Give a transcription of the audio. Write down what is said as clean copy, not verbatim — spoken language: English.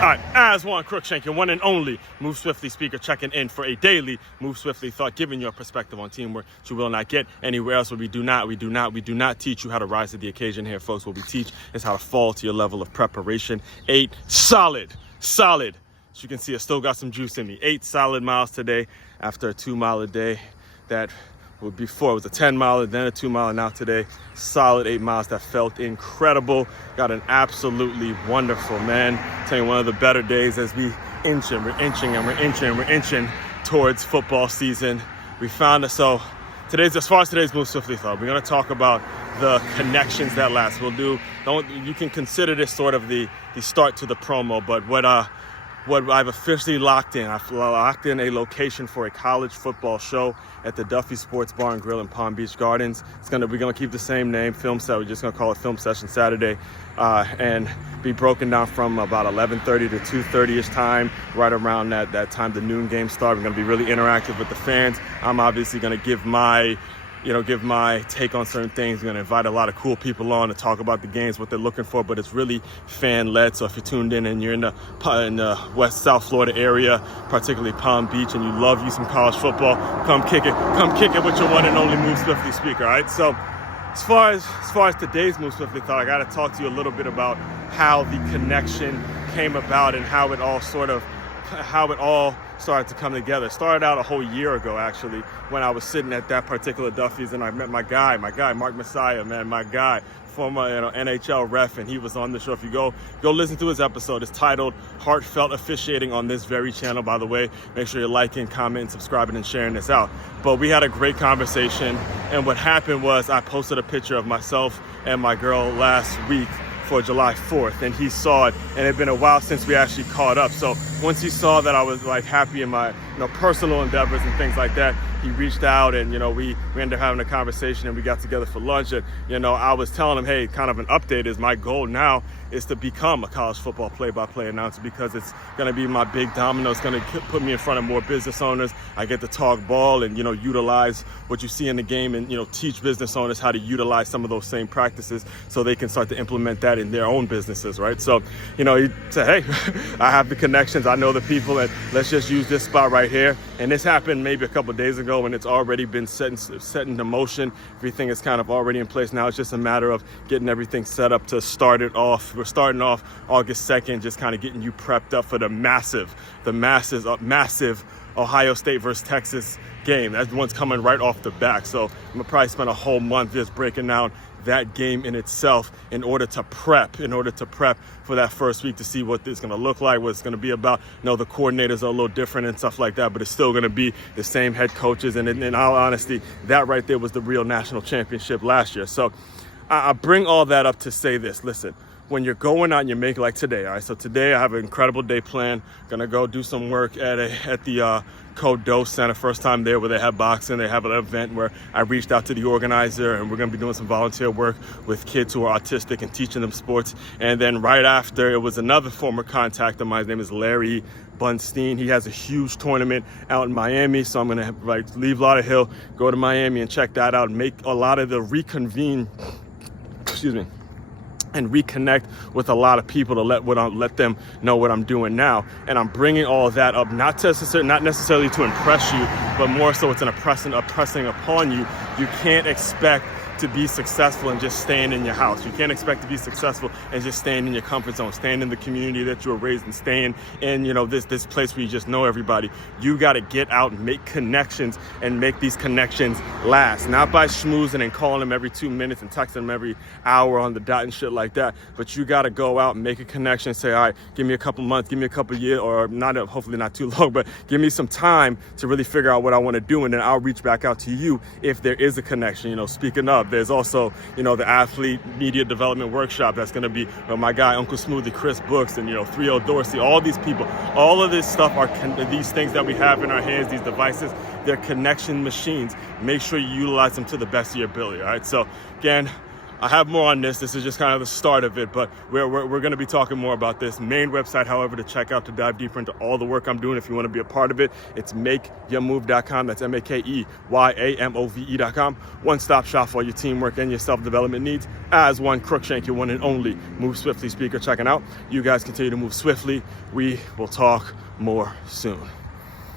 All right, as one Crookshank, your one and only Move Swiftly speaker, checking in for a daily Move Swiftly thought, giving you a perspective on teamwork you will not get anywhere else. Where we do not teach you how to rise to the occasion here, folks. What we teach is how to fall to your level of preparation. 8 solid. As you can see, I still got some juice in me. 8 solid miles today after a 2-mile a day. That before it was a 10-mile, then a 2-mile, now today, solid 8 miles that felt incredible. Got an absolutely wonderful, man. Telling you, one of the better days as we're inching towards football season. We found it. So as far as today's Move Swiftly thought, we're going to talk about the connections that last. You can consider this sort of the start to the promo, but what I've officially locked in. I've locked in a location for a college football show at the Duffy Sports Bar and Grill in Palm Beach Gardens. We're gonna keep the same name, Film Set. We're just gonna call it Film Session Saturday, and be broken down from about 11:30 to 2:30ish time. Right around that time, the noon game start. We're gonna be really interactive with the fans. I'm obviously gonna give my take on certain things. We're going to invite a lot of cool people on to talk about the games, what they're looking for, but it's really fan-led. So if you're tuned in and you're in the West South Florida area, particularly Palm Beach, and you love you some college football, come kick it with your one and only Move Swiftly speaker, all right? So as far as today's Move Swiftly thought, I got to talk to you a little bit about how the connection came about and how it all started to come together. It started out a whole year ago, actually, when I was sitting at that particular Duffy's, and I met my guy, Mark Messiah, man, my guy, former NHL ref, and he was on the show. If you go listen to his episode, it's titled Heartfelt Officiating, on this very channel, by the way. Make sure you're liking, commenting, subscribing, and sharing this out. But we had a great conversation, and what happened was I posted a picture of myself and my girl last week for July 4th, and he saw it, and it had been a while since we actually caught up. So once he saw that I was like happy in my personal endeavors and things like that, he reached out, and we ended up having a conversation, and we got together for lunch. And I was telling him, hey, kind of an update is my goal now is to become a college football play-by-play announcer, because it's going to be my big domino. It's going to put me in front of more business owners. I get to talk ball and utilize what you see in the game, and teach business owners how to utilize some of those same practices so they can start to implement that in their own businesses, right? So he said, hey, I have the connections, I know the people, and let's just use this spot right here. And this happened maybe a couple of days ago, and it's already been set into motion. Everything is kind of already in place now. It's just a matter of getting everything set up to start it off. We're starting off August 2nd, just kind of getting you prepped up for the massive Ohio State versus Texas game. That one's coming right off the back. So I'm gonna probably spend a whole month just breaking down that game in itself in order to prep for that first week, to see what it's going to look like, what it's going to be about. The coordinators are a little different and stuff like that, but it's still going to be the same head coaches. And in all honesty, that right there was the real national championship last year. So I bring all that up to say this. Listen, when you're going out and you're making, like today, all right? So today I have an incredible day planned. Gonna go do some work at the Code Dose Center. First time there, where they have boxing. They have an event where I reached out to the organizer, and we're gonna be doing some volunteer work with kids who are autistic and teaching them sports. And then right after, it was another former contact of mine. His name is Larry Bunstein. He has a huge tournament out in Miami, so I'm gonna leave Lauderhill, go to Miami and check that out, and make a lot of the and reconnect with a lot of people to let them know what I'm doing now. And I'm bringing all of that up, not necessarily to impress you, but more so it's an oppressing upon you. You can't expect to be successful and just staying in your house. You can't expect to be successful and just staying in your comfort zone, staying in the community that you were raised in, staying in, this place where you just know everybody. You got to get out and make connections, and make these connections last. Not by schmoozing and calling them every 2 minutes and texting them every hour on the dot and shit like that. But you got to go out and make a connection, say, all right, give me a couple months, give me a couple years, or hopefully not too long, but give me some time to really figure out what I want to do. And then I'll reach back out to you if there is a connection. Speaking of, there's also, the athlete media development workshop that's going to be my guy, Uncle Smoothie, Chris Brooks, and, 3-0 Dorsey, all these people. All of this stuff are these things that we have in our hands, these devices, they're connection machines. Make sure you utilize them to the best of your ability, all right? So, again, I have more on this. This is just kind of the start of it, but we're going to be talking more about this. Main website, however, to check out to dive deeper into all the work I'm doing. If you want to be a part of it, it's makeyourmove.com. That's MakeYamove.com. One-stop shop for all your teamwork and your self-development needs. As one, Crookshank, your one and only Move Swiftly speaker, checking out. You guys continue to move swiftly. We will talk more soon.